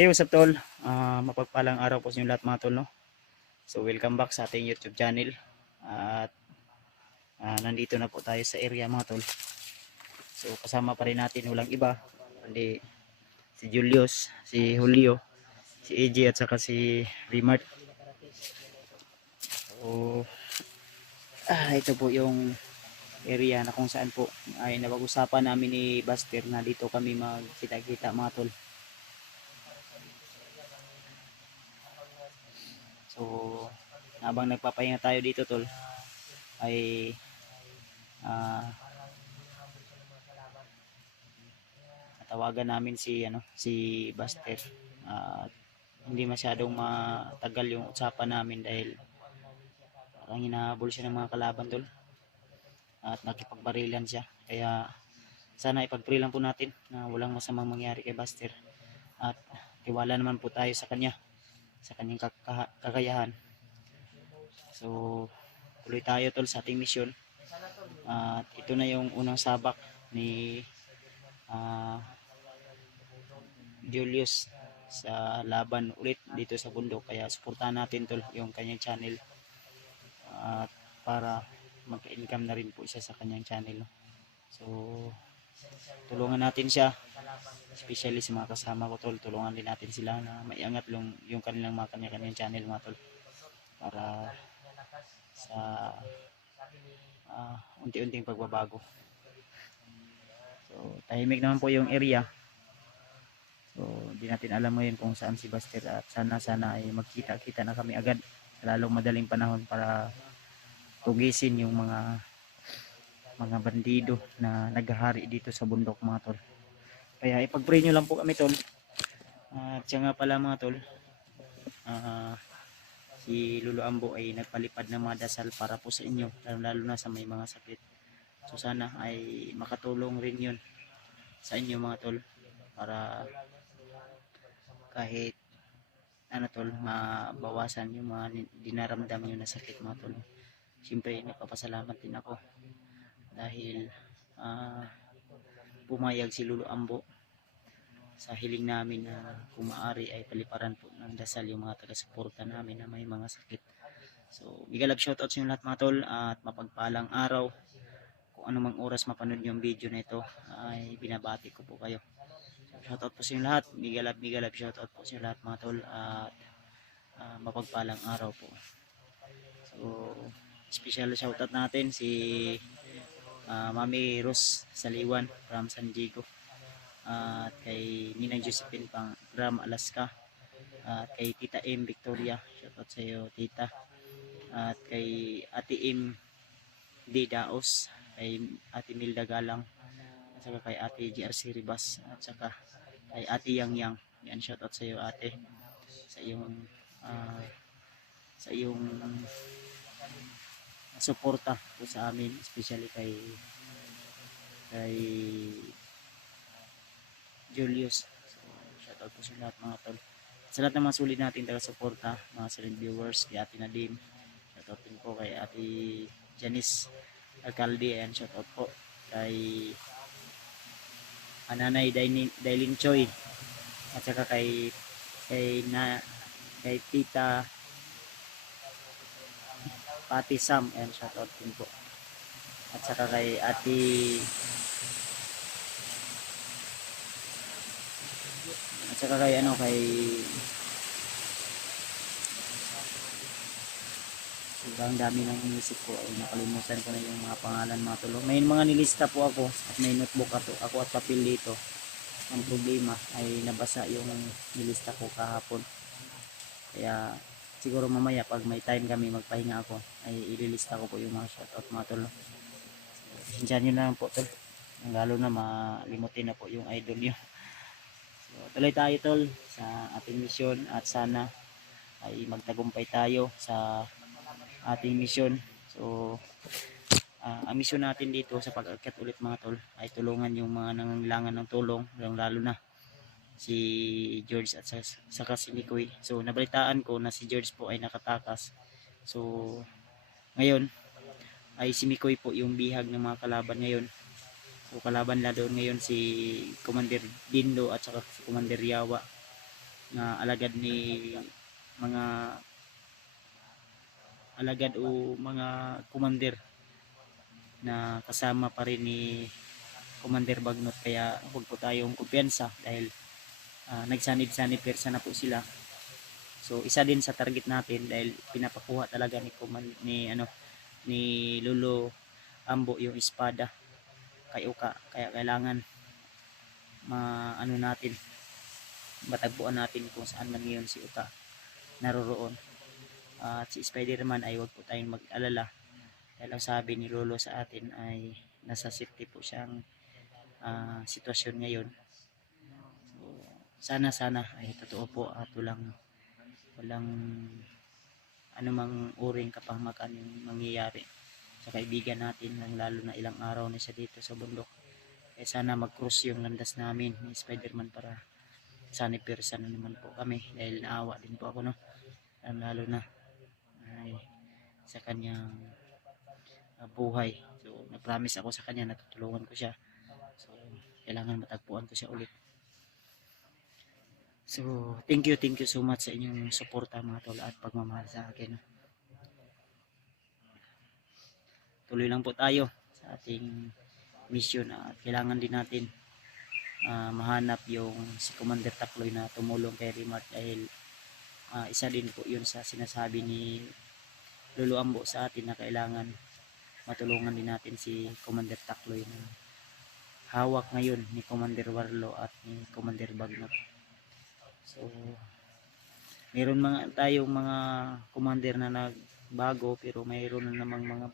Hey, what's up tol? Mapagpalang araw po sa inyo lahat mga tol, no? So welcome back sa ating YouTube channel. At nandito na po tayo sa area mga tol. So kasama pa rin natin walang iba kundi si Julius, si Julio, si AJ at saka si Rimart. So ito po yung area na kung saan po ay napag-usapan namin ni Buster na dito kami magkita-kita mga tol. So habang nagpapahinga tayo dito tol ay ah tawagan namin si Buster. Hindi masyadong matagal yung usapan namin dahil parang hinahabol siya ng mga kalaban tol at nakipagbarilan siya, kaya sana ipag-pray lang po natin na walang masamang mangyari kay Buster at tiwala naman po tayo sa kanya, sa kanyang kakayahan. So tuloy tayo tol sa ating misyon at ito na yung unang sabak ni uh, Julius sa laban ulit dito sa bundok, kaya suportahan natin tol yung kanyang channel at para magka-income na rin po siya sa kanyang channel. So tulungan natin siya, especially sa mga kasama ko tol, tulungan din natin sila na maiangat yung kanilang mga kanya-kanyang channel mga tol para sa unti-unting pagbabago. So tahimik naman po yung area. So, hindi natin alam ngayon kung saan si Buster at sana ay magkita-kita na kami agad lalong madaling panahon para tugisin yung mga bandido na naghahari dito sa bundok mga tol. Kaya ipag-pray nyo lang po kami tol. At siya nga pala mga tol, si Lolo Ambo ay nagpalipad ng mga dasal para po sa inyo, lalo na sa may mga sakit. So sana ay makatulong rin yun sa inyo mga tol para kahit tol, mabawasan yung mga dinaramdam nyo na sakit mga tol. Siyempre nagpapasalamat din ako dahil pumayag si Lolo Ambo sa hiling namin na kung maaari ay paliparan po ng dasal yung mga taga-suporta namin na may mga sakit. So big love shoutout sa inyo lahat mga tol at mapagpalang araw. Kung anumang oras mapanood yung video na ito ay binabati ko po kayo. Shoutout po sa inyo lahat, big love shoutout po sa inyo lahat mga tol at mapagpalang araw po. So special shoutout natin si Mami Rose Saliwan from San Diego at kay Ninang Josephine pang from Alaska at kay Tita M Victoria, shoutout sa iyo tita, at kay Ate M D Daos, kay Ate Milda Galang, at saka kay Ate GRC Ribas, at saka kay Ate Yang Yang. Yan, shoutout sa iyo ate sa iyong suporta po sa amin, especially kay Julius. So shoutout po sa lahat mga tol, sa lahat ng mga sulit natin taga-suporta, mga silent viewers, kay Ate Nadim, shoutout din po kay Ate Janice Alcalde, and shoutout po kay Nanay Dailin Choi, at saka kay Tita Pati Sam, and shoutout din po, at saka kay kay sobrang dami ng inisip ko ay nakalimutan ko na yung mga pangalan mga tulong. May mga nilista po ako at may notebook ako at papel dito. Ang problema ay nabasa yung nilista ko kahapon, kaya siguro mamaya pag may time kami magpahinga ako ay ililista ko po yung mga shoutout mga tol. Pasensyahan nyo na lang po tol, lalo na malimutin na po yung idol nyo. So tuloy tayo tol sa ating misyon at sana ay magtagumpay tayo sa ating misyon. So ang misyon natin dito sa pag-akyat ulit mga tol ay tulungan yung mga nangangailangan ng tulong, lalo na si George at saka si Mikoy. So nabalitaan ko na si George po ay nakatakas. So ngayon ay si Mikoy po yung bihag ng mga kalaban ngayon. So kalaban na doon ngayon si Commander Dindo at saka si Commander Yawa. nga alagad ni mga alagad o mga commander na kasama pa rin ni Commander Bagnot, kaya huwag po tayong kumpiyansa dahil nagsanib-sanib persa na po sila. So isa din sa target natin dahil pinapakuha talaga ni Lolo Ambo yung espada kay Uka, kaya kailangan matagpuan natin kung saan man ngayon si Uka naroroon. At si Spider-Man ay huwag po tayong mag-alala dahil ang sabi ni Lolo sa atin ay nasa safety po siyang sitwasyon ngayon. So, sana ay totoo po at walang anumang uring kapahamakan yung mangyayari sa kaibigan natin, lalo na ilang araw na siya dito sa bundok. Kaya sana mag-cross yung landas namin ni Spider-Man para sanipirsa na naman po kami dahil naawa din po ako, no? Lalo na ay sa kanyang buhay. So nag-promise ako sa kanya na tutulungan ko siya. So kailangan matagpuan ko siya ulit. So thank you so much sa inyong suporta mga tol at pagmamahal sa akin. Tuloy lang po tayo sa ating mission at kailangan din natin mahanap yung si Commander Takloy na tumulong kay Rimart dahil isa din po yun sa sinasabi ni Lolo Ambo sa atin na kailangan matulungan din natin si Commander Takloy na hawak ngayon ni Commander Warlo at ni Commander Bagnot. So meron tayong mga commander na nagbago, pero mayroon na namang mga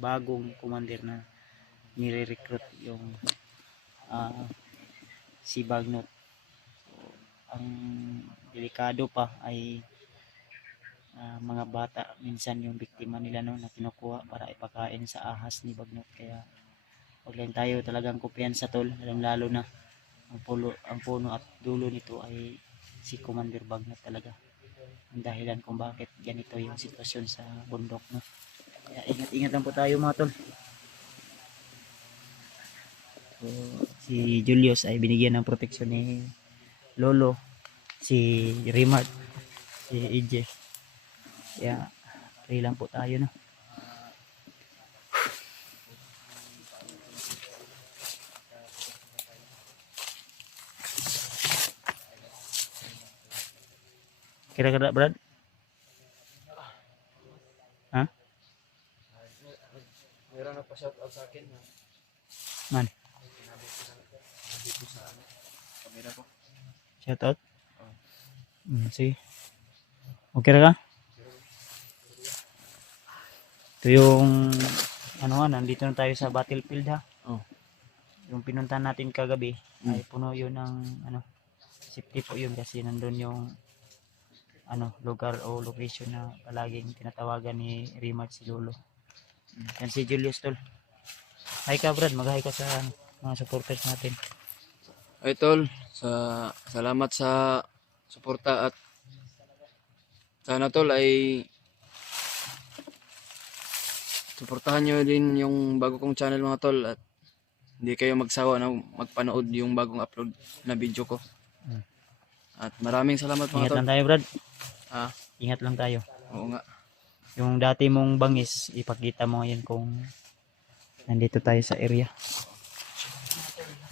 bagong commander na nire-recruit yung si Bagnot. So, ang delikado pa ay mga bata minsan yung biktima nila, no, na kinukuha para ipakain sa ahas ni Bagnot. Kaya huwag lang tayo talagang kumpiyansa tol, lalo na ang puno at dulo nito ay si Commander Bagnot talaga ang dahilan kung bakit ganito yung sitwasyon sa bundok, no? Kaya ingat lang po tayo mga tol. So, si Julius ay binigyan ng proteksyon ni Lolo, si Rimart, si EJ. Kaya pray lang po tayo, no? Kira-kira Brad? Ha? Mayroon na pa shout out sa akin na Man, dito sa kamera ko. shout out. Sige. Okay ra ka? Ito yung nandito na tayo sa battlefield, ha. Oh. Yung pinuntahan natin kagabi ay puno yun ng safety po yun kasi nandun yung lugar o location na palaging tinatawagan ni Rimart si Lolo. Yan si Julius tol. Hi ka Brad, mag-hi ka sa mga supporters natin. Ay tol, salamat sa suporta at sana tol ay suportahan nyo din yung bago kong channel mga tol at hindi kayo magsawa na magpanood yung bagong upload na video ko. At maraming salamat mga Ingat tol. lang tayo Brad. Ingat lang tayo. Oo nga. Yung dati mong bangis, ipakita mo ngayon kung nandito tayo sa area.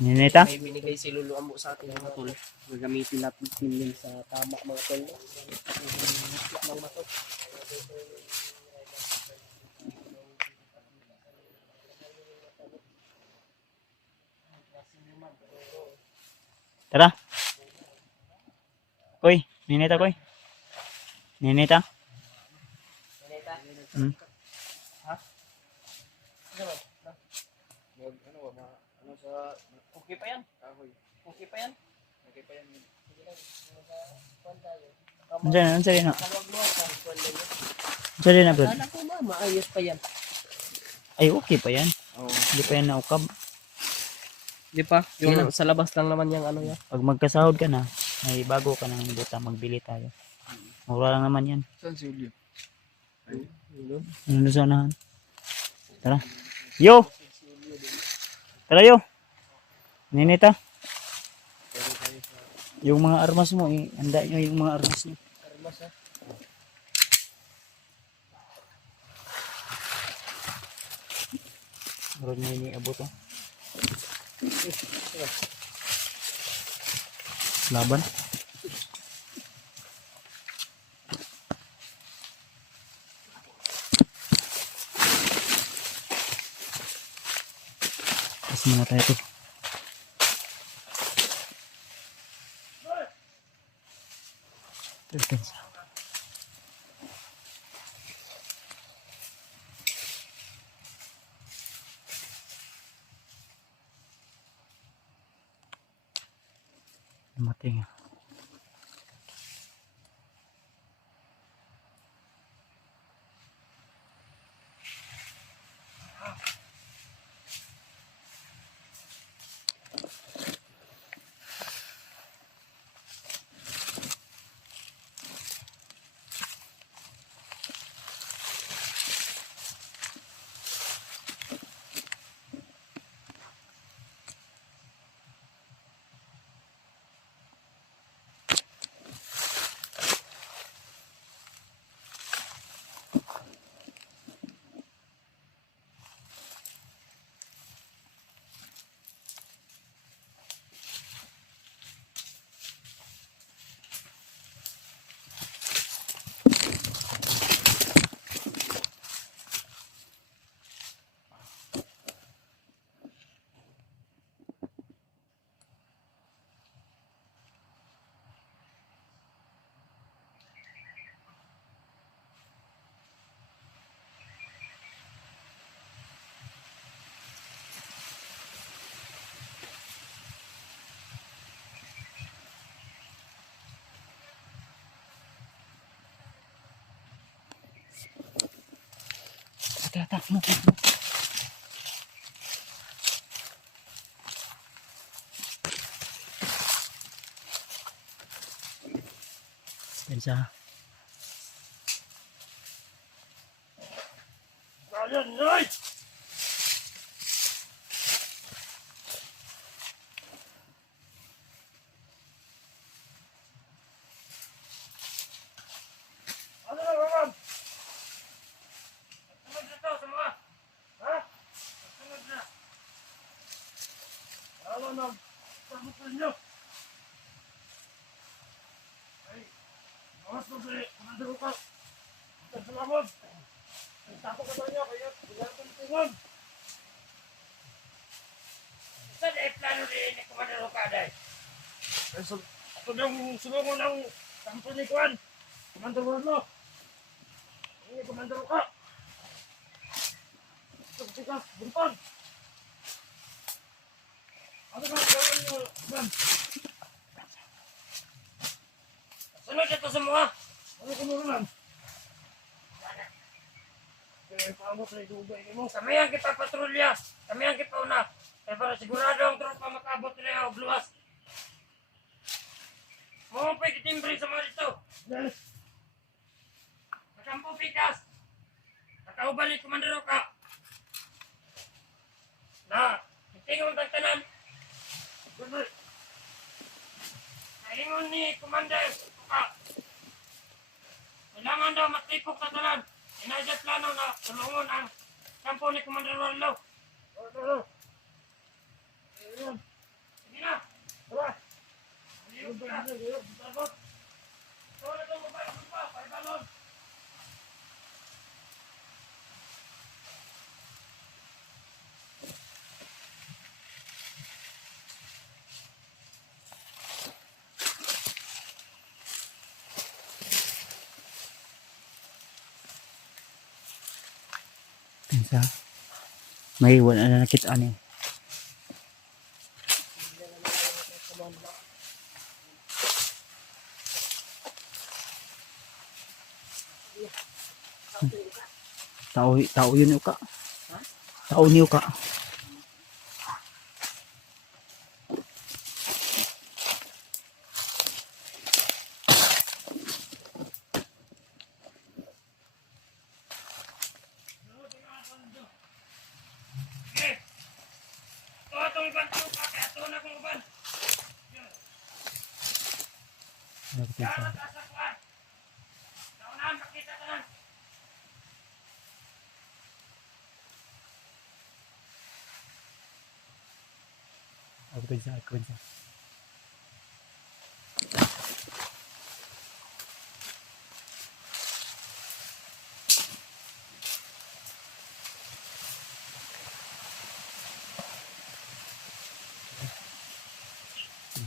Ninita? May binigay si Lolo Ambo sa atin mga tol. Gagamitin natin feeling sa tama mga tol. Mga matok. Tara. Koy, Ninita koy. Ninita? Ha? Okay pa yan? Okay pa yan? Andiyan na. Kalawag-luwag sa kwanda niyo. Andiyan na Brad. Anak ko ba, maayos pa yan. Ay, okay pa yan. Oo. Hindi pa yan naukab. Di pa? Sige Yung sa labas lang naman yung ano yan. Pag magkasahod ka na, may bago ka ng buta, magbili tayo. Mura lang naman yan. Saan si Julio? Ano sa unahan? Tara. Yo! Tara yo! Ninita? Yung mga armas mo, handa nyo yung mga armas nyo. Armas ha. Meron nyo iniabot oh. Laban. Tapos muna tayo to. Terus. Mating. Tatak mo. Pensa. Ayan, right! Ano na naman? Sunod na to sa mga. Ha? Sunod na. Ano na? Sabot na ninyo. Ay, bawas mo sa'yo. Kumandaro ka. Salamat. Tako ka ba niya? Kaya bilang kong tingon. Saan ay plano rin ni Kumandaro ka, Day? Ay, ito yung sulungan ng kampo ni Kuan. Kumandaro mo. Hindi, Kumandaro ka. Sige, buntag. Ano ba gawin niyo, Kuan? Sunod ito sa mga. Ano kumurunan? Kami ang kipapatrolya. Kami ang kipauna. Kaya para sigurado ang tropa makabot nila o luwas. Mumupay kitimbre sa mga dito. Masampo pikas. Nakauban ni Komandero ka. Na, itingon ang tanan. Kaingon ni Komandero ka. Kailangan daw matipok na tanan. Inadya plano na tulungon ang kampo ni Komandero Warlo. Sige na. Tara. Ayun ka. Tagot. Ito na itong babae pa. Paibalon. Pensa. May wala na nakita ni. Tao yun ka. Tao niyo ka. Ito itong iban ko. Ito na kong iban. Pinsan. Naunahan, makita ka lang. Pinsan.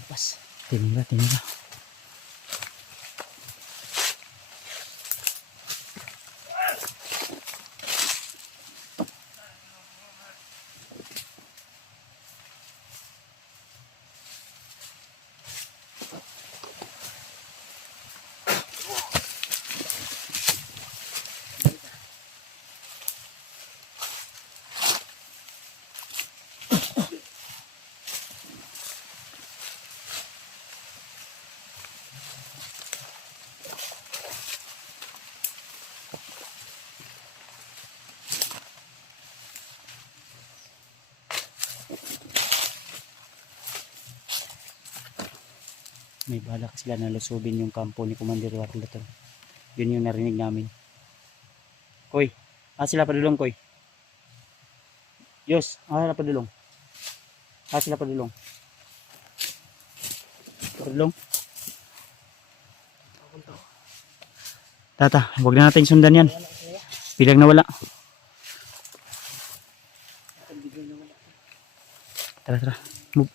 Pas. Tinira. May balak sila na lusubin yung kampo ni Commander Warlaton. Yun yung narinig namin. Koy, sila padulong, Koy. Yos, sila padulong. Sila padulong. Padulong. Tata, huwag na natin sundan yan. Bilang nawala. Tara. Move.